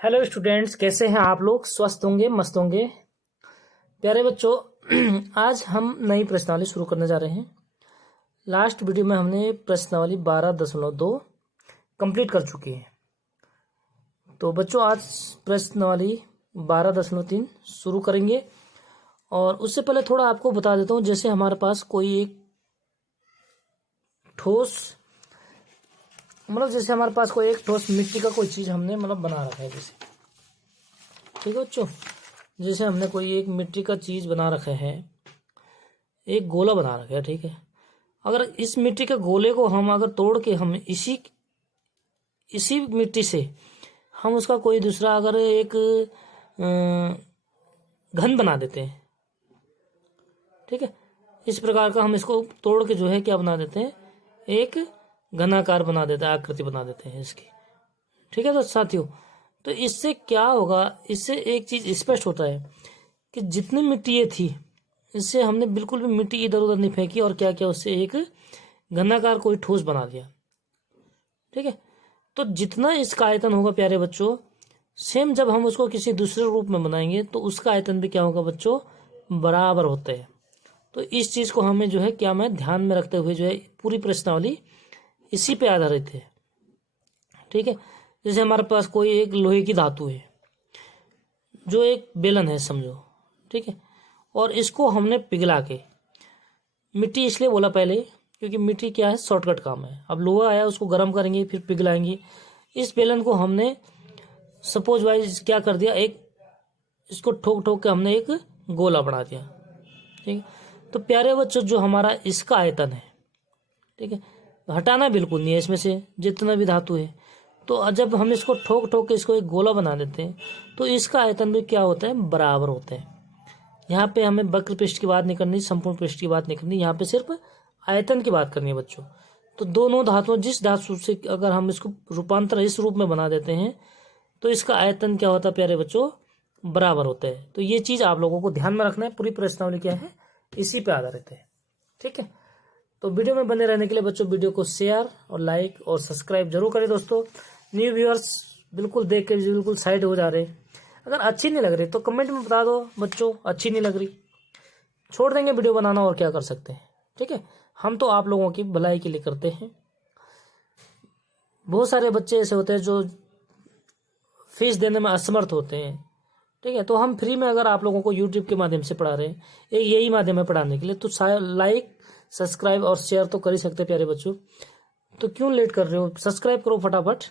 Hello students, कैसे हैं आप लोग? स्वस्थ होंगे, मस्त होंगे। प्यारे बच्चों, आज हम नई प्रश्नावली शुरू करने जा रहे हैं। लास्ट वीडियो में हमने प्रश्नावली 12.2 कंप्लीट कर चुके हैं। तो बच्चों, आज प्रश्नावली 12.3 शुरू करेंगे। और उससे पहले थोड़ा आपको बता देता हूँ, जैसे हमारे पास कोई एक ठोस जैसे हमारे पास कोई एक ठोस मिट्टी का कोई चीज़ हमने बना रखा है, जैसे, ठीक है बच्चों। जैसे हमने कोई एक मिट्टी का चीज़ बना रखा है, एक गोला बना रखा है, ठीक है। अगर इस मिट्टी के गोले को हम अगर तोड़ के हम इसी इसी मिट्टी से हम उसका कोई दूसरा अगर एक घन बना देते हैं, ठीक है। इस प्रकार का हम इसको तोड़ के जो है क्या बना देते हैं, एक घनाकार बना देते हैं, आकृति बना देते हैं इसकी, ठीक है। तो साथियों, तो इससे क्या होगा, इससे एक चीज़ स्पष्ट होता है कि जितनी मिट्टी ये थी, इससे हमने बिल्कुल भी मिट्टी इधर उधर नहीं फेंकी और क्या किया, उससे एक घनाकार कोई ठोस बना दिया, ठीक है। तो जितना इसका आयतन होगा प्यारे बच्चों, सेम जब हम उसको किसी दूसरे रूप में बनाएंगे तो उसका आयतन भी क्या होगा बच्चों, बराबर होता है। तो इस चीज़ को हमें जो है क्या मैं ध्यान में रखते हुए जो है पूरी प्रश्नावली इसी पे आधारित है, ठीक है। जैसे हमारे पास कोई एक लोहे की धातु है, जो एक बेलन है समझो, ठीक है। और इसको हमने पिघला के, मिट्टी इसलिए बोला पहले क्योंकि मिट्टी क्या है, शॉर्टकट काम है। अब लोहा आया, उसको गर्म करेंगे, फिर पिघलाएंगे। इस बेलन को हमने सपोज वाइज क्या कर दिया, एक इसको ठोक ठोक के हमने एक गोला बना दिया, ठीक है। तो प्यारे बच्चों, जो हमारा इसका आयतन है, ठीक है, हटाना बिल्कुल नहीं है इसमें से जितना भी धातु है। तो जब हम इसको ठोक ठोक के इसको एक गोला बना देते हैं तो इसका आयतन भी क्या होता है, बराबर होता है। यहाँ पे हमें वक्र पृष्ठ की बात नहीं करनी, संपूर्ण पृष्ठ की बात नहीं करनी, यहाँ पे सिर्फ आयतन की बात करनी है बच्चों। तो दोनों धातुओं, जिस धातु से अगर हम इसको रूपांतर इस रूप में बना देते हैं तो इसका आयतन क्या होता है प्यारे बच्चों, बराबर होता है। तो ये चीज़ आप लोगों को ध्यान में रखना है। पूरी प्रश्नावली क्या है, इसी पे आधारित है, ठीक है। तो वीडियो में बने रहने के लिए बच्चों वीडियो को शेयर और लाइक और सब्सक्राइब जरूर करें दोस्तों। न्यू व्यूअर्स बिल्कुल देख के बिल्कुल साइड हो जा रहे, अगर अच्छी नहीं लग रही तो कमेंट में बता दो बच्चों, अच्छी नहीं लग रही, छोड़ देंगे वीडियो बनाना, और क्या कर सकते हैं, ठीक है। हम तो आप लोगों की भलाई के लिए करते हैं। बहुत सारे बच्चे ऐसे होते हैं जो फीस देने में असमर्थ होते हैं, ठीक है। तो हम फ्री में अगर आप लोगों को यूट्यूब के माध्यम से पढ़ा रहे हैं, एक यही माध्यम है पढ़ाने के लिए, तो लाइक सब्सक्राइब और शेयर तो कर ही सकते हैं प्यारे बच्चों। तो क्यों लेट कर रहे हो, सब्सक्राइब करो फटाफट,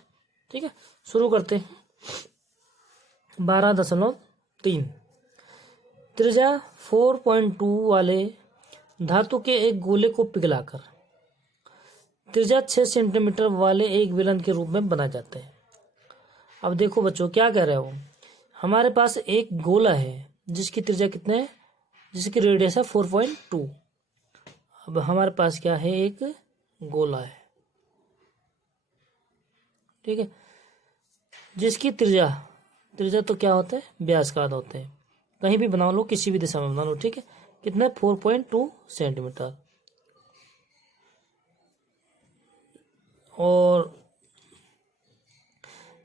ठीक है। शुरू करते हैं। 12.3 त्रिज्या 4.2 वाले धातु के एक गोले को पिघलाकर त्रिज्या 6 सेंटीमीटर वाले एक बेलन के रूप में बना जाता है। अब देखो बच्चों क्या कह रहे हो, हमारे पास एक गोला है जिसकी त्रिज्या कितने है, जिसकी रेडियस है 4.2। अब हमारे पास क्या है, एक गोला है, ठीक है, जिसकी त्रिज्या तो क्या होता है, व्यास का आधा होता है। कहीं भी बना लो, किसी भी दिशा में बना लो, ठीक है। कितना, 4.2 सेंटीमीटर। और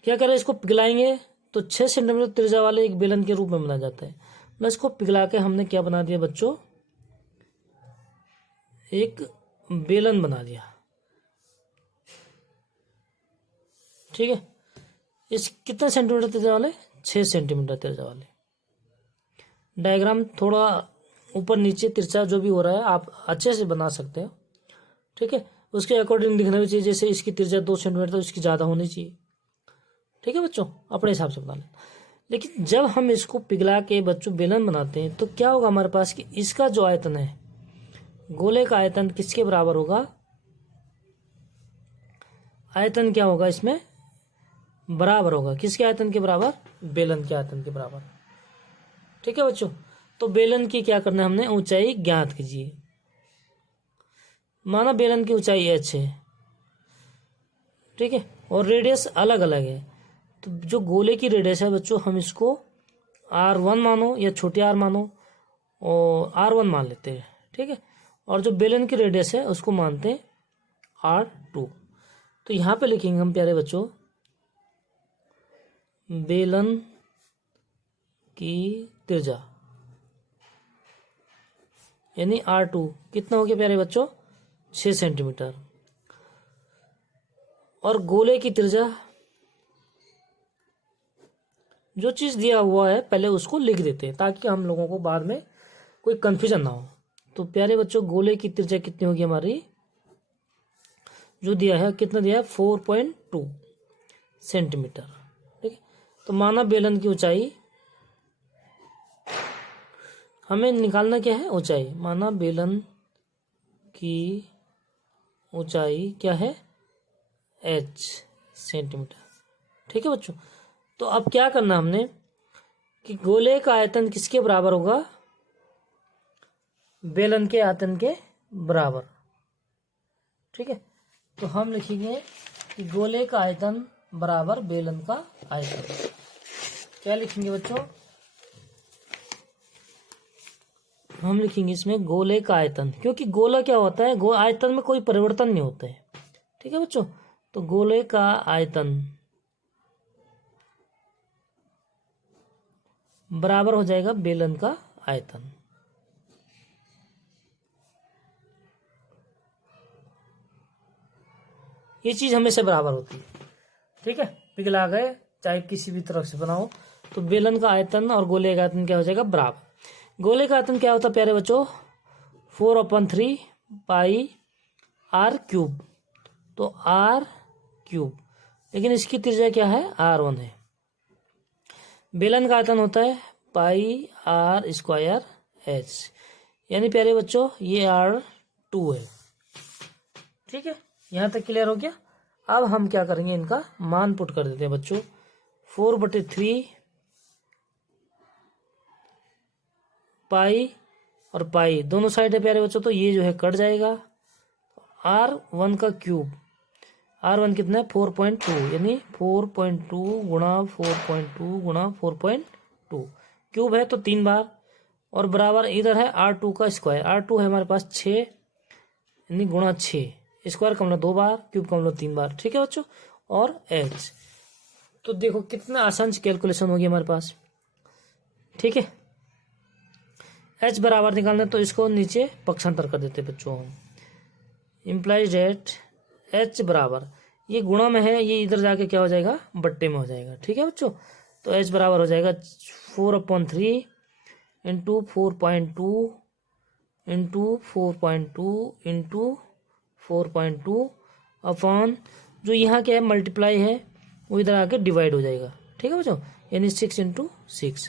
क्या करें, इसको पिघलाएंगे तो 6 सेंटीमीटर त्रिज्या वाले एक बेलन के रूप में बना जाता है। मतलब इसको पिघला के हमने क्या बना दिया बच्चों, एक बेलन बना दिया, ठीक है। इस कितने सेंटीमीटर त्रिज्या वाले, 6 सेंटीमीटर त्रिज्या वाले। डायग्राम थोड़ा ऊपर नीचे तिरछा जो भी हो रहा है आप अच्छे से बना सकते हो, ठीक है। उसके अकॉर्डिंग दिखना भी चाहिए, जैसे इसकी त्रिज्या 2 सेंटीमीटर तो इसकी ज़्यादा होनी चाहिए, ठीक है बच्चों, अपने हिसाब से बना लें। लेकिन जब हम इसको पिघला के बच्चों बेलन बनाते हैं तो क्या होगा हमारे पास कि इसका जो आयतन है, गोले का आयतन किसके बराबर होगा, आयतन क्या होगा इसमें, बराबर होगा, किसके आयतन के बराबर, बेलन के आयतन के बराबर, ठीक है बच्चों। तो बेलन की क्या करना है, हमने ऊंचाई ज्ञात कीजिए। माना बेलन की ऊंचाई h है, ठीक है, और रेडियस अलग अलग है। तो जो गोले की रेडियस है बच्चों, हम इसको r1 मानो या छोटे r मानो, और r1 मान लेते हैं, ठीक है। और जो बेलन की रेडियस है उसको मानते हैं r2। तो यहाँ पे लिखेंगे हम प्यारे बच्चों, बेलन की त्रिज्या यानी R2 कितना हो गया प्यारे बच्चों, 6 सेंटीमीटर। और गोले की त्रिज्या, जो चीज दिया हुआ है पहले उसको लिख देते हैं ताकि हम लोगों को बाद में कोई कंफ्यूजन ना हो। तो प्यारे बच्चों गोले की त्रिज्या कितनी होगी हमारी, जो दिया है कितना दिया है, 4.2 सेंटीमीटर। ठीक है, तो माना बेलन की ऊंचाई, हमें निकालना क्या है, ऊंचाई। माना बेलन की ऊंचाई क्या है, h सेंटीमीटर। ठीक है बच्चों, तो अब क्या करना हमने कि गोले का आयतन किसके बराबर होगा, बेलन के आयतन के बराबर। ठीक है, तो हम लिखेंगे कि गोले का आयतन बराबर बेलन का आयतन। क्या लिखेंगे बच्चों, हम लिखेंगे इसमें गोले का आयतन, क्योंकि गोला क्या होता है, आयतन में कोई परिवर्तन नहीं होता है। ठीक है बच्चों, तो गोले का आयतन बराबर हो जाएगा बेलन का आयतन। ये चीज हमेशा बराबर होती है। ठीक है, पिघला गए चाहे किसी भी तरफ से बनाओ, तो बेलन का आयतन और गोले का आयतन क्या हो जाएगा, बराबर। गोले का आयतन क्या होता है प्यारे बच्चों, 4/3 पाई R क्यूब, तो R क्यूब, लेकिन इसकी त्रिज्या क्या है, R1 है। बेलन का आयतन होता है पाई R² H, यानी प्यारे बच्चों ये R2 है। ठीक है, यहां तक क्लियर हो गया। अब हम क्या करेंगे, इनका मान पुट कर देते हैं बच्चों। 4/3 पाई और पाई दोनों साइड है प्यारे बच्चों, तो ये जो है कट जाएगा। R1 का क्यूब, R1 कितना है, 4.2, यानी 4.2 गुणा 4.2 गुणा 4.2, क्यूब है तो 3 बार, और बराबर इधर है R2 का स्क्वायर। R2 है हमारे पास 6, यानी गुणा 6, स्क्वायर का मतलब 2 बार, क्यूब का मतलब 3 बार। ठीक है बच्चों, और H, तो देखो कितना आसान सी कैलकुलेशन होगी हमारे पास। ठीक है, H बराबर निकालना, तो इसको नीचे पक्षांतर कर देते बच्चों हम। इम्प्लाइज डेट H बराबर, ये गुणा में है, ये इधर जाके क्या हो जाएगा, बट्टे में हो जाएगा। ठीक है बच्चों, तो H बराबर हो जाएगा 4/3 इंटू 4.2 इंटू 4.2 इंटू 4.2 अपॉन, जो यहाँ क्या है मल्टीप्लाई है, वो इधर आके डिवाइड हो जाएगा। ठीक है बच्चों, यानी 6 इंटू 6।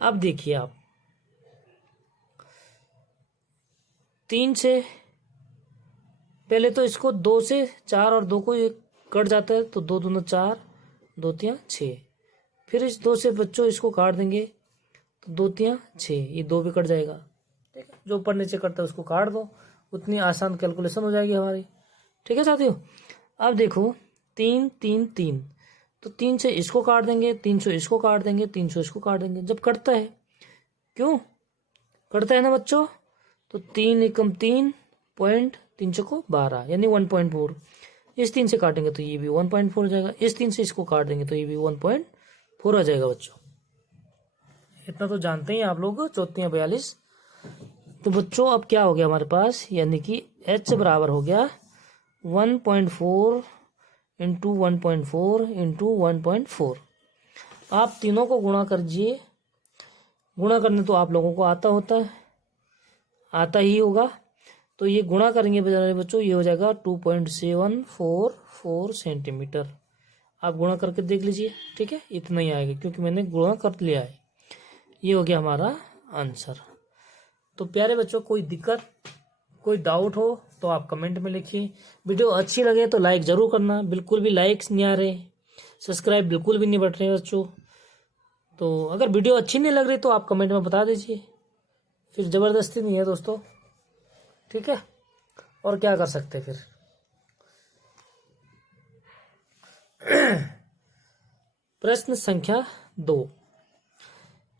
अब देखिए आप 3 से, पहले तो इसको 2 से 4 और 2 को एक कट जाता है, तो 2 दूना 4, 2 3 6। फिर इस 2 से बच्चों इसको काट देंगे, तो 2 3 6, ये 2 भी कट जाएगा। ठीक है, जो ऊपर नीचे कटता है उसको काट दो, उतनी आसान कैलकुलेशन हो जाएगी हमारी। ठीक है साथियों, अब देखो 3 3 3, तो 3 से इसको काट देंगे, 300 इसको काट देंगे, 300 इसको काट देंगे। जब कटता है, क्यों कटता है ना बच्चों, तो 3 एकम 3 पॉइंट 3 को 12, यानी 1.4। इस 3 से काटेंगे तो ये भी 1.4 हो जाएगा, इस 3 से इसको काट देंगे तो ये भी 1.4 हो जाएगा बच्चों। इतना तो जानते ही आप लोग, 34 42। तो बच्चों अब क्या हो गया हमारे पास, यानी कि H बराबर हो गया 1.4 इंटू 1.4 इंटू 1.4। आप तीनों को गुणा कीजिए, गुणा करने तो आप लोगों को आता ही होगा, तो ये गुणा करेंगे बच्चों, ये हो जाएगा 2.744 सेंटीमीटर। आप गुणा करके देख लीजिए। ठीक है, इतना ही आएगा क्योंकि मैंने गुणा कर लिया है। ये हो गया हमारा आंसर। तो प्यारे बच्चों, कोई दिक्कत, कोई डाउट हो तो आप कमेंट में लिखिए। वीडियो अच्छी लगे तो लाइक जरूर करना, बिल्कुल भी लाइक्स नहीं आ रहे, सब्सक्राइब बिल्कुल भी नहीं बढ़ रहे बच्चों। तो अगर वीडियो अच्छी नहीं लग रही तो आप कमेंट में बता दीजिए, फिर ज़बरदस्ती नहीं है दोस्तों। ठीक है, और क्या कर सकते फिर। प्रश्न संख्या 2,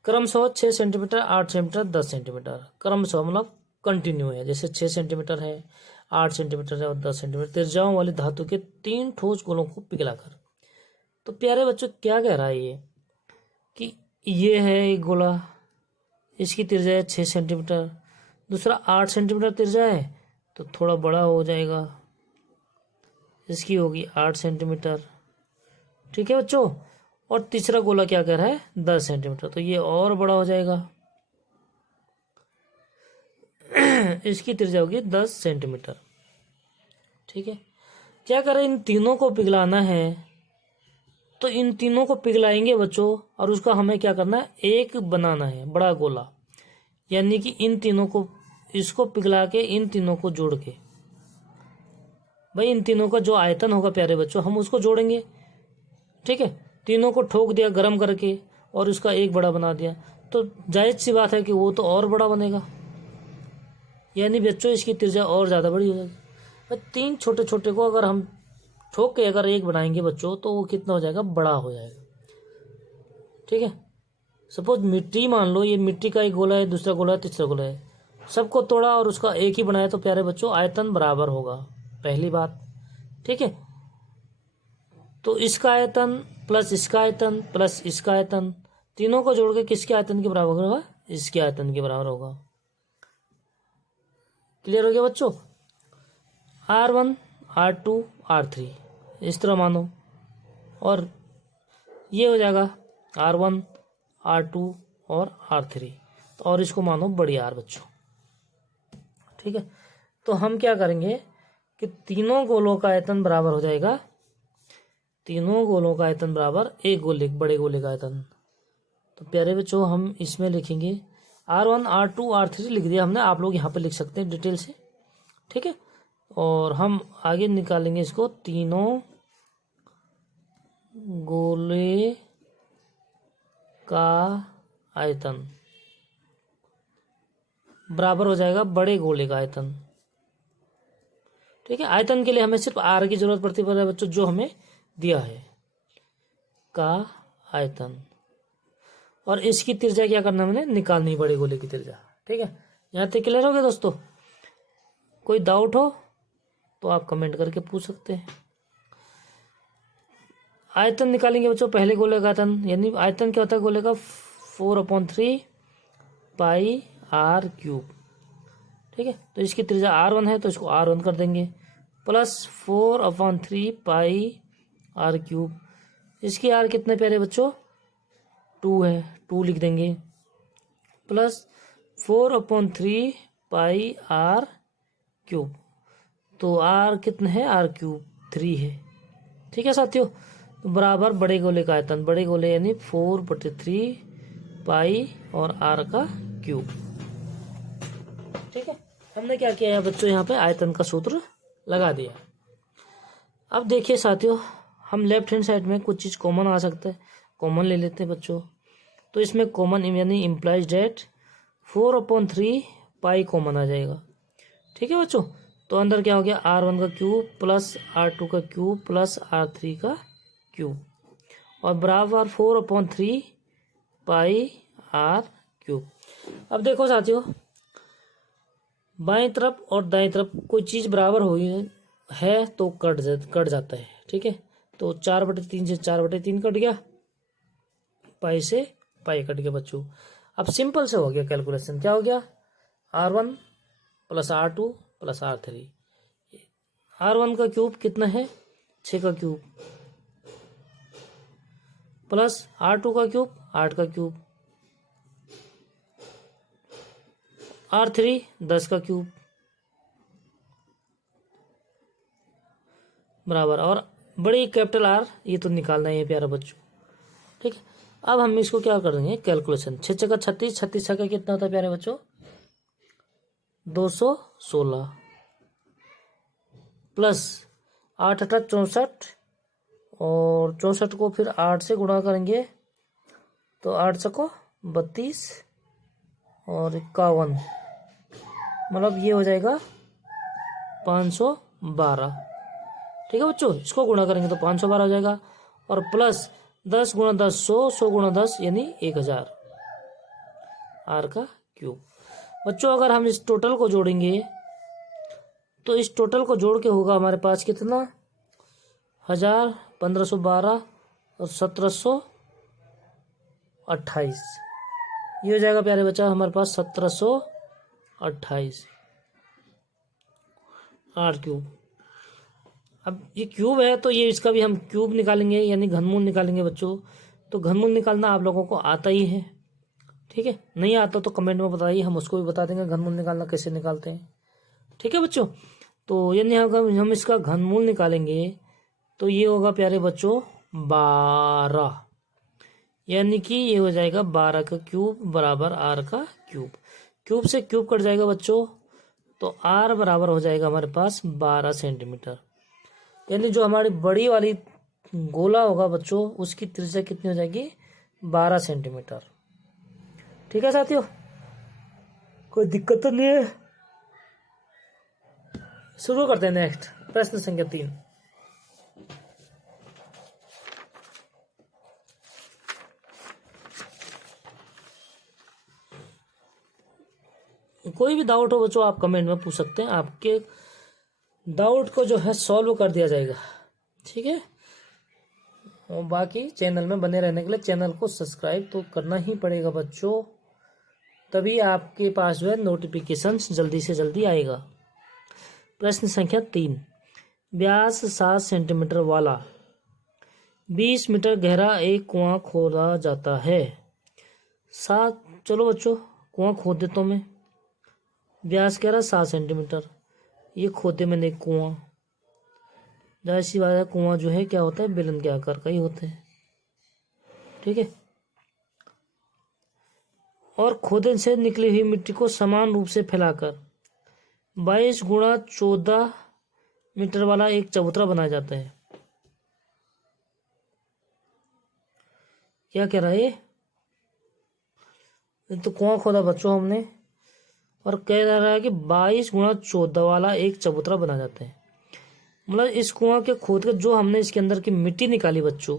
क्रमशः 6 सेंटीमीटर, 8 सेंटीमीटर, 10 सेंटीमीटर, क्रमशः मतलब कंटिन्यू है, जैसे 6 सेंटीमीटर है, 8 सेंटीमीटर है और 10 सेंटीमीटर त्रिज्याओं वाली धातु के 3 ठोस गोलों को पिघलाकर तो प्यारे बच्चों क्या कह रहा है ये कि ये है एक गोला, इसकी त्रिज्या है 6 सेंटीमीटर, दूसरा 8 सेंटीमीटर त्रिज्या है तो थोड़ा बड़ा हो जाएगा, इसकी होगी 8 सेंटीमीटर। ठीक है बच्चों, और तीसरा गोला क्या कह रहा है 10 सेंटीमीटर, तो ये और बड़ा हो जाएगा, इसकी त्रिज्या होगी 10 सेंटीमीटर। ठीक है, क्या करें, इन तीनों को पिघलाना है, तो इन तीनों को पिघलाएंगे बच्चों, और उसका हमें क्या करना है, एक बनाना है बड़ा गोला, यानी कि इन तीनों को, इसको पिघला के इन तीनों को जोड़ के, भाई इन तीनों का जो आयतन होगा प्यारे बच्चों हम उसको जोड़ेंगे। ठीक है, तीनों को ठोक दिया गर्म करके और उसका एक बड़ा बना दिया, तो जायज़ सी बात है कि वो तो और बड़ा बनेगा, यानी बच्चों इसकी त्रिज्या और ज़्यादा बड़ी हो जाएगी। तीन छोटे छोटे को अगर हम ठोक के अगर एक बनाएंगे बच्चों तो वो कितना हो जाएगा, बड़ा हो जाएगा। ठीक है, सपोज मिट्टी मान लो, ये मिट्टी का एक गोला है, दूसरा गोला है, तीसरा गोला है, सबको तोड़ा और उसका एक ही बनाया, तो प्यारे बच्चों आयतन बराबर होगा, पहली बात। ठीक है, तो इसका आयतन प्लस इसका आयतन प्लस इसका आयतन, तीनों को जोड़ के किसके आयतन के बराबर होगा, इसके आयतन के बराबर होगा। क्लियर हो गया बच्चों, R1 R2 R3 इस तरह मानो, और ये हो जाएगा R1 R2 और R3, और इसको मानो बड़ी R बच्चों। ठीक है, तो हम क्या करेंगे कि तीनों गोलों का आयतन बराबर हो जाएगा, तीनों गोलों का आयतन बराबर एक गोले बड़े गोले का आयतन। तो प्यारे बच्चों हम इसमें लिखेंगे R1 R2 R3 लिख दिया हमने, आप लोग यहाँ पे लिख सकते हैं डिटेल से। ठीक है, और हम आगे निकालेंगे इसको, तीनों गोले का आयतन बराबर हो जाएगा बड़े गोले का आयतन। ठीक है, आयतन के लिए हमें सिर्फ R की जरूरत पड़ती है बच्चों, जो हमें दिया है का आयतन, और इसकी त्रिज्या क्या करना है, मैंने निकालनी बड़े गोले की त्रिज्या। ठीक है, यहाँ तक क्लियर हो गया दोस्तों। कोई डाउट हो तो आप कमेंट करके पूछ सकते हैं। आयतन निकालेंगे बच्चों, पहले गोले का आयतन, यानी आयतन क्या होता है गोले का, 4/3 पाई R क्यूब। ठीक है, तो इसकी त्रिज्या R1 है तो इसको R1 कर देंगे, प्लस 4/3 पाई R क्यूब, इसकी R कितने प्यारे बच्चों 2 है, 2 लिख देंगे, प्लस 4/3 पाई R क्यूब, तो R कितने है, R क्यूब 3 है। ठीक है साथियों, तो बराबर बड़े गोले का आयतन, बड़े गोले यानी 4/3 पाई और R का क्यूब। ठीक है, हमने क्या किया है बच्चों, यहाँ पे आयतन का सूत्र लगा दिया। अब देखिए साथियों, हम लेफ्ट हैंड साइड में कुछ चीज़ कॉमन आ सकता है, कॉमन ले लेते हैं बच्चों। तो इसमें कॉमन यानी इम्प्लाइज डेट 4/3 पाई कॉमन आ जाएगा। ठीक है बच्चों, तो अंदर क्या हो गया, R1 का क्यूब प्लस R2 का क्यूब प्लस R3 का क्यूब, और बराबर 4/3 पाई R क्यूब। अब देखो साथियों, बाएं तरफ और दाएं तरफ कोई चीज़ बराबर हुई है तो कट जाता है। ठीक है, तो 4/3 से 4/3 कट गया, पाई से पाई कट गया बच्चों। अब सिंपल से हो गया कैलकुलेशन, क्या हो गया, R1 plus R2 plus R3, R1 का क्यूब कितना है 6 का क्यूब, प्लस R2 का क्यूब 8 का क्यूब, R3 10 का क्यूब बराबर, और बड़ी कैपिटल R ये तो निकालना है प्यारा बच्चों। ठीक है, अब हम इसको क्या करेंगे कैलकुलेशन, 6 छक्का 36, 36 छक्का कितना होता है प्यारे बच्चों 216, प्लस 8 8 64, और 64 को फिर 8 से गुणा करेंगे तो 8 छक्को 32 और 51, मतलब ये हो जाएगा 512। ठीक है बच्चों, इसको गुणा करेंगे तो 512 हो जाएगा, और प्लस 10 गुणा 10 100, 100 गुणा 10 यानी 1000 R का क्यूब। बच्चों अगर हम इस टोटल को जोड़ेंगे तो इस टोटल को जोड़ के होगा हमारे पास कितना 1000, 1512 और 1728, ये हो जाएगा प्यारे बच्चा हमारे पास 1728 r3। अब ये क्यूब है तो ये इसका भी हम क्यूब निकालेंगे यानी घनमूल निकालेंगे बच्चों। तो घनमूल निकालना आप लोगों को आता ही है, ठीक है। नहीं आता तो कमेंट में बताइए, हम उसको भी बता देंगे घनमूल निकालना कैसे निकालते हैं, ठीक है बच्चों। तो यानी हम इसका घनमूल निकालेंगे तो ये होगा प्यारे बच्चों 12, यानी कि ये हो जाएगा 12 का क्यूब बराबर r का क्यूब। क्यूब से क्यूब कट जाएगा बच्चों, तो r बराबर हो जाएगा हमारे पास 12 सेंटीमीटर। यानी जो हमारी बड़ी वाली गोला होगा बच्चों उसकी त्रिज्या कितनी हो जाएगी 12 सेंटीमीटर, ठीक है साथियों। कोई दिक्कत तो नहीं है। शुरू करते हैं नेक्स्ट प्रश्न संख्या 3। कोई भी डाउट हो बच्चों आप कमेंट में पूछ सकते हैं, आपके डाउट को जो है सॉल्व कर दिया जाएगा, ठीक है। और बाकी चैनल में बने रहने के लिए चैनल को सब्सक्राइब तो करना ही पड़ेगा बच्चों, तभी आपके पास जो है नोटिफिकेशन जल्दी से जल्दी आएगा। प्रश्न संख्या 3, व्यास 7 सेंटीमीटर वाला 20 मीटर गहरा एक कुआं खोदा जाता है। चलो बच्चों कुआं खोद देता हूँ मैं। व्यास कह रहा 7 सेंटीमीटर, ये खोदे मैंने एक कुआं। जाहिर सी बात है कुआं जो है क्या होता है बेलन के आकार का ही होता है, ठीक है। और खोदन से निकली हुई मिट्टी को समान रूप से फैलाकर 22 गुणा 14 मीटर वाला एक चबूतरा बनाया जाता है। क्या कह रहा है ये तो कुआं खोदा बच्चों हमने और कह रहा है कि 22 गुणा 14 वाला एक चबूतरा बना जाता है। मतलब इस कुआं के खोद कर जो हमने इसके अंदर की मिट्टी निकाली बच्चों,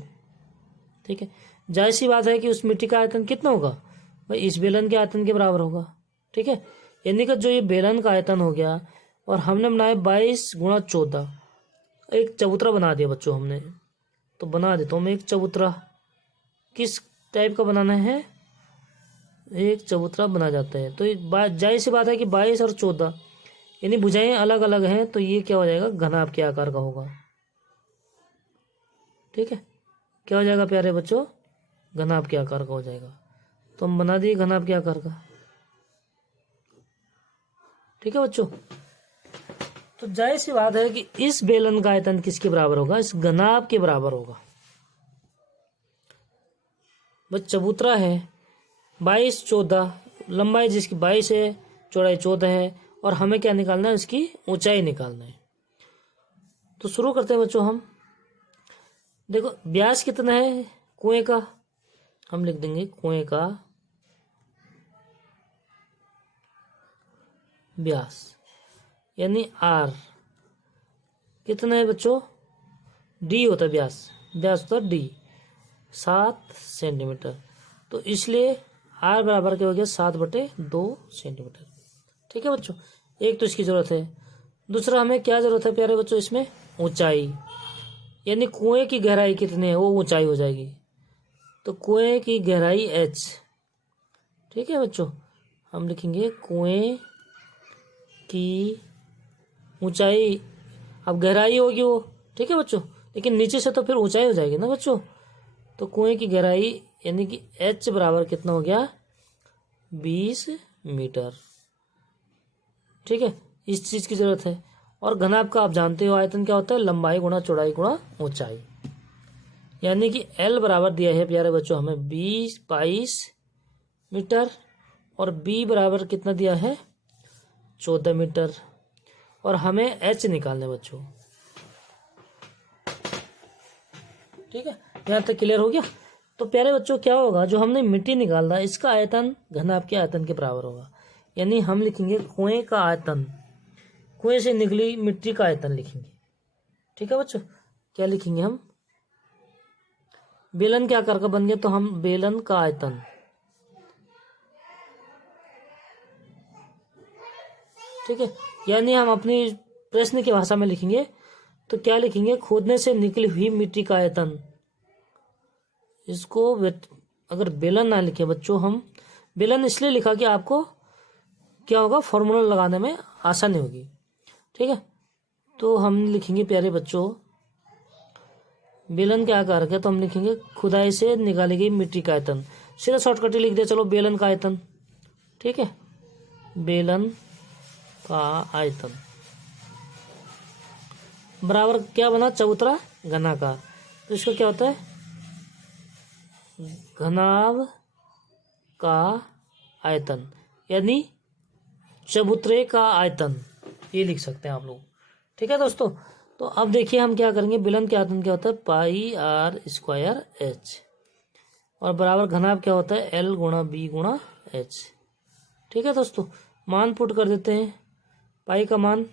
ठीक है। जाहिर सी बात है कि उस मिट्टी का आयतन कितना होगा भाई इस बेलन के आयतन के बराबर होगा, ठीक है। यानी कि जो ये बेलन का आयतन हो गया और हमने बनाया 22 गुणा 14, एक चबूतरा बना दिया बच्चों हमने। तो बना देता हूँ मैं एक चबूतरा। किस टाइप का बनाना है, एक चबूतरा बना जाता है। तो जाहिर सी बात है कि 22 और 14 यानी भुजाएं अलग अलग हैं, तो ये क्या हो जाएगा घनाभ के आकार का होगा, ठीक है। क्या हो जाएगा प्यारे बच्चों घनाभ के आकार का हो जाएगा। तो हम बना दिए घनाभ के आकार का, ठीक है बच्चों। तो जाहिर सी बात है कि इस बेलन का आयतन किसके बराबर होगा इस घनाभ के बराबर होगा। बस चबूतरा है 22 14, लंबाई जिसकी 22 है चौड़ाई 14 है और हमें क्या निकालना है इसकी ऊंचाई निकालना है। तो शुरू करते हैं बच्चों हम। देखो व्यास कितना है कुएं का, हम लिख देंगे कुएं का व्यास यानी आर कितना है बच्चों डी होता है व्यास होता है डी 7 सेंटीमीटर। तो इसलिए आर बराबर क्या हो गया 7/2 सेंटीमीटर, ठीक है बच्चों। एक तो इसकी जरूरत है, दूसरा हमें क्या जरूरत है प्यारे बच्चों इसमें ऊंचाई, यानी कुएं की गहराई कितनी है वो ऊंचाई हो जाएगी। तो कुएं की गहराई h, ठीक है बच्चों। हम लिखेंगे कुएं की ऊंचाई, अब गहराई होगी वो, ठीक है बच्चों, लेकिन नीचे से तो फिर ऊंचाई हो जाएगी ना बच्चों। तो कुएं की गहराई यानी कि h बराबर कितना हो गया 20 मीटर, ठीक है। इस चीज की जरूरत है। और घनाभ का आप जानते हो आयतन क्या होता है लंबाई गुणा चौड़ाई गुणा ऊंचाई, यानी कि L बराबर दिया है प्यारे बच्चों हमें 22 मीटर और B बराबर कितना दिया है 14 मीटर और हमें H निकालने बच्चों, ठीक है। यहाँ तक क्लियर हो गया। तो प्यारे बच्चों क्या होगा जो हमने मिट्टी निकाला इसका आयतन घनाभ के आयतन के बराबर होगा, यानी हम लिखेंगे कुएं का आयतन, कुएं से निकली मिट्टी का आयतन लिखेंगे, ठीक है बच्चों। क्या लिखेंगे हम बेलन के आकार का बन गया तो हम बेलन का आयतन, ठीक है। यानी हम अपनी प्रश्न की भाषा में लिखेंगे तो क्या लिखेंगे खोदने से निकली हुई मिट्टी का आयतन, इसको अगर बेलन ना लिखे बच्चों, हम बेलन इसलिए लिखा कि आपको क्या होगा, फॉर्मूला लगाने में आसानी होगी। ठीक है, तो हम लिखेंगे प्यारे बच्चों, बेलन क्या कारक है, तो हम लिखेंगे खुदाई से निकाली गई मिट्टी का आयतन। सीधा शॉर्टकट ही लिख दिया, चलो बेलन का आयतन। ठीक है, बेलन का आयतन बराबर क्या बना, चबूतरा घनाकार। तो इसको क्या होता है, घनाभ का आयतन, यानी चबूतरे का आयतन, ये लिख सकते हैं आप लोग। ठीक है दोस्तों, तो अब देखिए हम क्या करेंगे, बेलन के आयतन क्या होता है, पाई आर स्क्वायर एच, और बराबर घनाभ क्या होता है, एल गुणा बी गुणा एच। ठीक है दोस्तों, मान पुट कर देते हैं। पाई का मान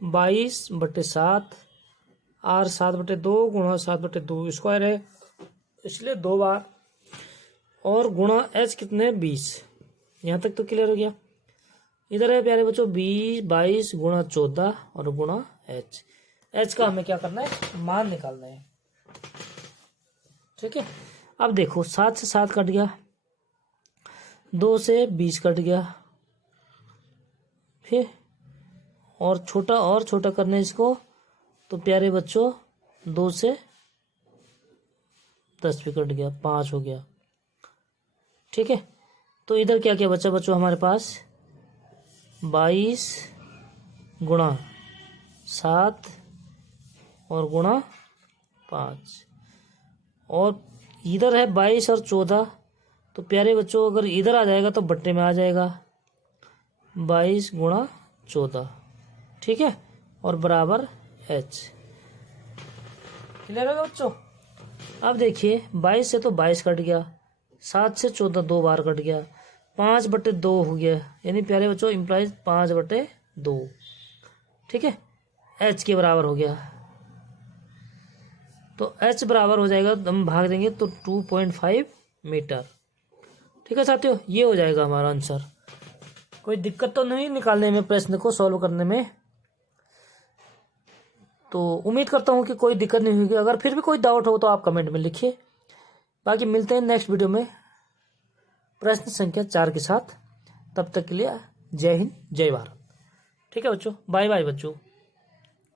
22/7, आर 7/2 गुणा 7/2 स्क्वायर है, इसलिए 2 बार, और गुणा एच कितने, 20। यहाँ तक तो क्लियर हो गया। इधर है प्यारे बच्चों 22 गुणा 14 और गुणा एच। एच का हमें क्या करना है, मान निकालना है। ठीक है, अब देखो 7 से 7 कट गया, 2 से 20 कट गया, फिर और छोटा करने इसको, तो प्यारे बच्चों 2 से 10 भी कट गया, 5 हो गया। ठीक है, तो इधर क्या क्या बचा बच्चों हमारे पास, 22 गुणा 7 और गुणा 5, और इधर है 22 और 14, तो प्यारे बच्चों अगर इधर आ जाएगा तो बट्टे में आ जाएगा, 22 गुणा 14। ठीक है, और बराबर एच। क्लियर होगा बच्चों। अब देखिए 22 से तो 22 कट गया, 7 से 14 2 बार कट गया, 5/2 हो गया, यानी प्यारे बच्चों इम्प्लाइज 5/2। ठीक है, एच के बराबर हो गया, तो एच बराबर हो जाएगा, हम भाग देंगे तो 2.5 मीटर। ठीक है साथियों, ये हो जाएगा हमारा आंसर। कोई दिक्कत तो नहीं निकालने में, प्रश्न को सॉल्व करने में, तो उम्मीद करता हूँ कि कोई दिक्कत नहीं होगी। अगर फिर भी कोई डाउट हो तो आप कमेंट में लिखिए। बाकी मिलते हैं नेक्स्ट वीडियो में प्रश्न संख्या 4 के साथ। तब तक के लिए जय हिंद जय भारत। ठीक है बच्चों, बाय बाय बच्चों।